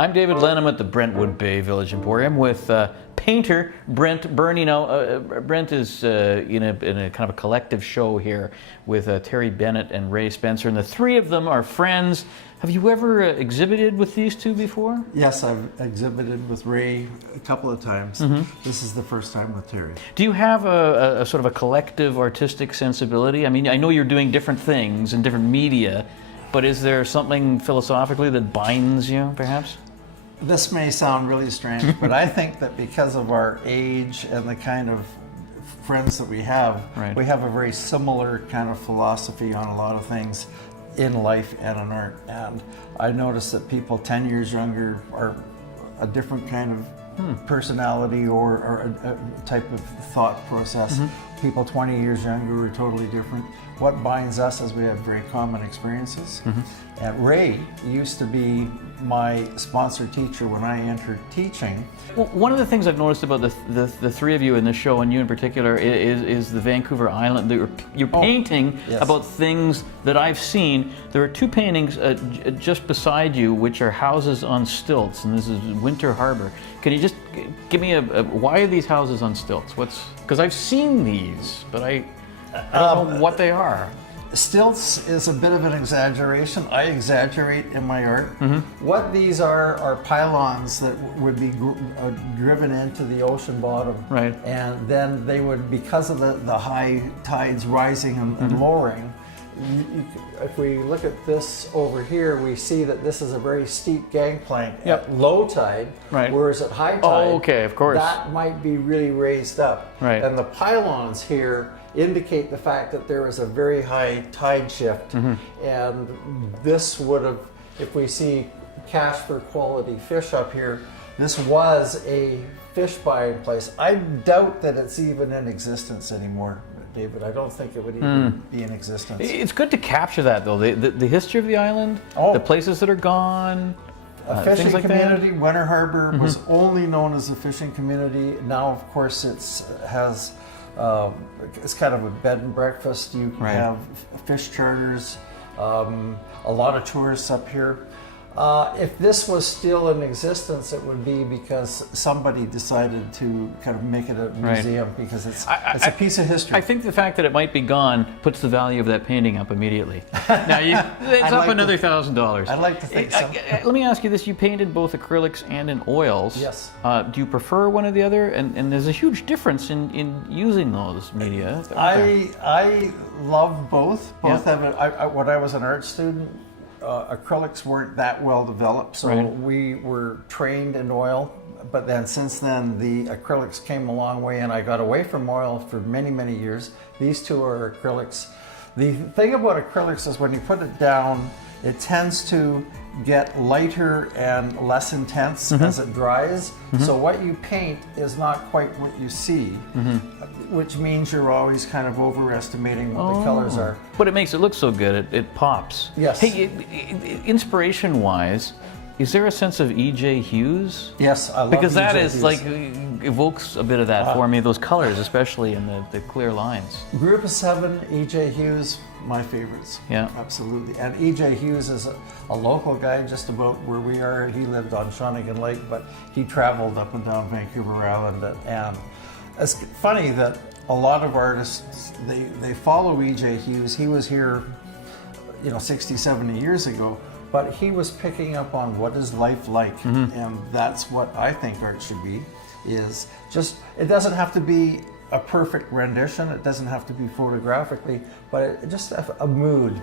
I'm David Lenham at the Brentwood Bay Village Emporium with painter Brent BIRNEY. Now, Brent is in a kind of a collective show here with Terry Bennett and Ray Spencer, and the three of them are friends. Have you ever exhibited with these two before? Yes, I've exhibited with Ray a couple of times. This is the first time with Terry. Do you have a sort of a collective artistic sensibility? I mean, I know you're doing different things in different media, but is there something philosophically that binds you, perhaps? This may sound really strange, but I think that because of our age and the kind of friends that we have a very similar kind of philosophy on a lot of things in life and in art. And I notice that people 10 years younger are a different kind of personality or a type of thought process. People 20 years younger are totally different. What binds us is we have very common experiences. And Ray used to be my sponsor teacher when I entered teaching. Well, one of the things I've noticed about the three of you in this show, and you in particular, is the Vancouver Island. You're painting about things that I've seen. There are two paintings just beside you, which are houses on stilts, and this is Winter Harbor. Can you just give me why are these houses on stilts? Because I've seen these, but I don't know what they are. Stilts is a bit of an exaggeration. I exaggerate in my art. What these are pylons that would be driven into the ocean bottom. And then they would, because of the high tides rising and lowering, if we look at this over here, we see that this is a very steep gangplank at low tide, whereas at high tide, that might be really raised up. And the pylons here indicate the fact that there is a very high tide shift. And this would have, if we see cash for quality fish up here, this was a fish buying place. I doubt that it's even in existence anymore, David. I don't think it would even be in existence. It's good to capture that, though. The history of the island, the places that are gone. A fishing community. Winter Harbor was only known as a fishing community. Now, of course, it's kind of a bed and breakfast. You have fish charters, a lot of tourists up here. If this was still in existence, it would be because somebody decided to kind of make it a museum because it's a piece of history. I think the fact that it might be gone puts the value of that painting up immediately. Now, it's up another $1,000. I'd like to think so. Let me ask you this. You painted both acrylics and in oils. Yes. Do you prefer one or the other? And there's a huge difference in using those media. I love both. Both have it. When I was an art student, acrylics weren't that well developed, so we were trained in oil. But then since then, the acrylics came a long way, and I got away from oil for many, many years. These two are acrylics. The thing about acrylics is when you put it down, it tends to get lighter and less intense as it dries. So what you paint is not quite what you see, which means you're always kind of overestimating what the colors are. But it makes it look so good, it pops. Yes. Hey, inspiration-wise, is there a sense of E.J. Hughes? Yes, I love because that E.J. is Hughes. like evokes a bit of that for me. Those colors, especially in the clear lines. Group of Seven, E.J. Hughes, my favorites. Yeah, absolutely. And E.J. Hughes is a local guy, just about where we are. He lived on Shawnigan Lake, but he traveled up and down Vancouver Island. And it's funny that a lot of artists they follow E.J. Hughes. He was here, 60, 70 years ago. But he was picking up on what is life like, and that's what I think art should be, is just, it doesn't have to be a perfect rendition, it doesn't have to be photographically, but just a mood.